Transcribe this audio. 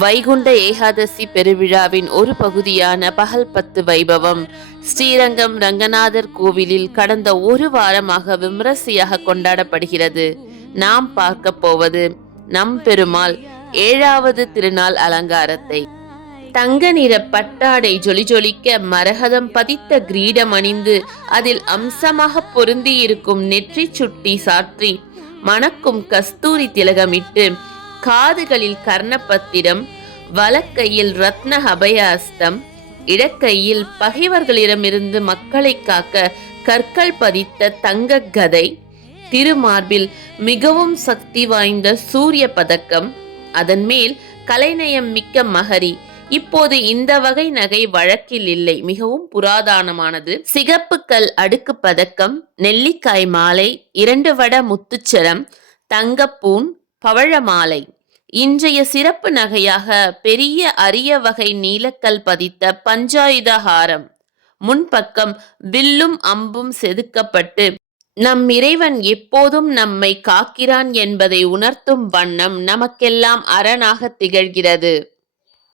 வைகுண்ட ஏகாதசி பெருவிழாவின் ஒரு பகுதியான பகல் 10 வைபவம் ஸ்ரீரங்கம் ரங்கநாதர் கோவிலில் கடந்த ஒரு வாரமாக விமரிசையாக கொண்டாடப்படுகிறது. நாம் பார்க்க போவது நம் பெருமாள் 7வது திருநாள் அலங்காரத்தை. தங்க நிற பட்டாடை ஜொலிஜொலிக்க மரகதம் பதித்த கிரீடம் அணிந்து அதில் அம்சமாக பொருந்தியிருக்கும் நெற்றி சுட்டி சாற்றி மணக்கும் கஸ்தூரி திலகமிட்டு காதுகளில் கர்ணபத்திரம், வலக்கையில் ரத்ன அபயாஸ்தம், இடக்கையில் பகைவர்களிடமிருந்து மக்களை காக்க கற்கள் பதித்த தங்க கதை, திருமார்பில் மிகவும் சக்தி வாய்ந்த சூரிய பதக்கம், அதன் மேல் கலைநயம் மிக்க மகரி. இப்போது இந்த வகை நகை வழக்கில் இல்லை, மிகவும் புராதனமானது. சிகப்பு கல் அடுக்கு பதக்கம், நெல்லிக்காய் மாலை, 2 வட முத்துச்சரம், தங்கப்பூன், பவழ மாலை. இன்றைய சிறப்பு நகையாக பெரிய அரிய வகை நீலக்கல் பதித்த பஞ்சாயுத ஹாரம். முன்பக்கம் வில்லும் அம்பும் செதுக்கப்பட்டு நம் இறைவன் எப்போதும் நம்மை காக்கிறான் என்பதை உணர்த்தும் வண்ணம் நமக்கெல்லாம் அரணாக திகழ்கிறது.